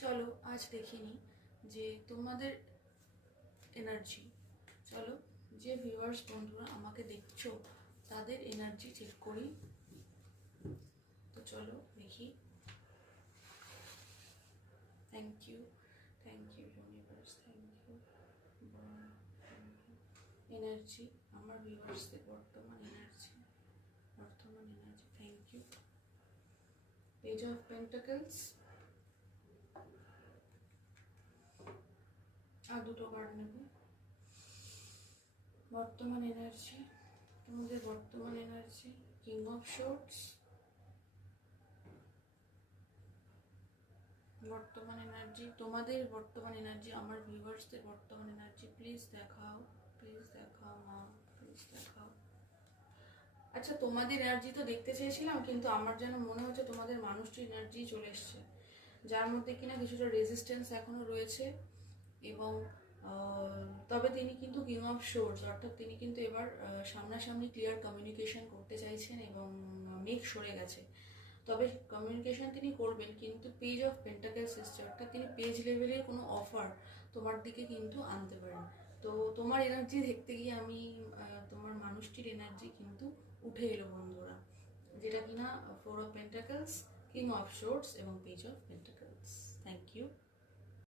চলো আজ দেখিনি যে তোমাদের এনার্জি, চলো যে ভিউয়ার্স বন্ধুরা আমাকে দেখছো তাদের এনার্জি চেক করি। তো চলো দেখি। Thank you universe, thank you energy, আমার ভিউয়ার্সদের বর্তমান energy, thank you. Page of pentacles, আর দুটো কার্ড নেব। বর্তমান এনার্জি, তোমাদের বর্তমান এনার্জি, কিং অফ শর্টস, বর্তমান এনার্জি, তোমাদের বর্তমান এনার্জি, আমার ভিউয়ার্সদের বর্তমান এনার্জি। প্লিজ দেখাও, প্লিজ দেখাও মা, প্লিজ দেখাও। আচ্ছা, তোমাদের এনার্জি তো দেখতে চেয়েছিলাম, কিন্তু আমার যেন মনে হচ্ছে তোমাদের মানুষটির এনার্জি চলে এসছে, যার মধ্যে কিনা কিছুটা রেজিস্ট্যান্স এখনো রয়েছে। এবং তবে তিনি কিন্তু কিং অফ শোর্স, অর্থাৎ তিনি কিন্তু এবার সামনাসামনি ক্লিয়ার কমিউনিকেশন করতে চাইছেন এবং মেঘ সরে গেছে। তবে কমিউনিকেশন তিনি করবেন, কিন্তু পেজ অফ পেন্টাকেলস এসছে, অর্থাৎ তিনি পেজ লেভেলের কোনো অফার তোমার দিকে কিন্তু আনতে পারেন। তো তোমার এনার্জি দেখতে গিয়ে আমি তোমার মানুষটির এনার্জি কিন্তু উঠে এলো বন্ধুরা, যেটা কিনা four of pentacles, king of swords এবং page of pentacles. Thank you.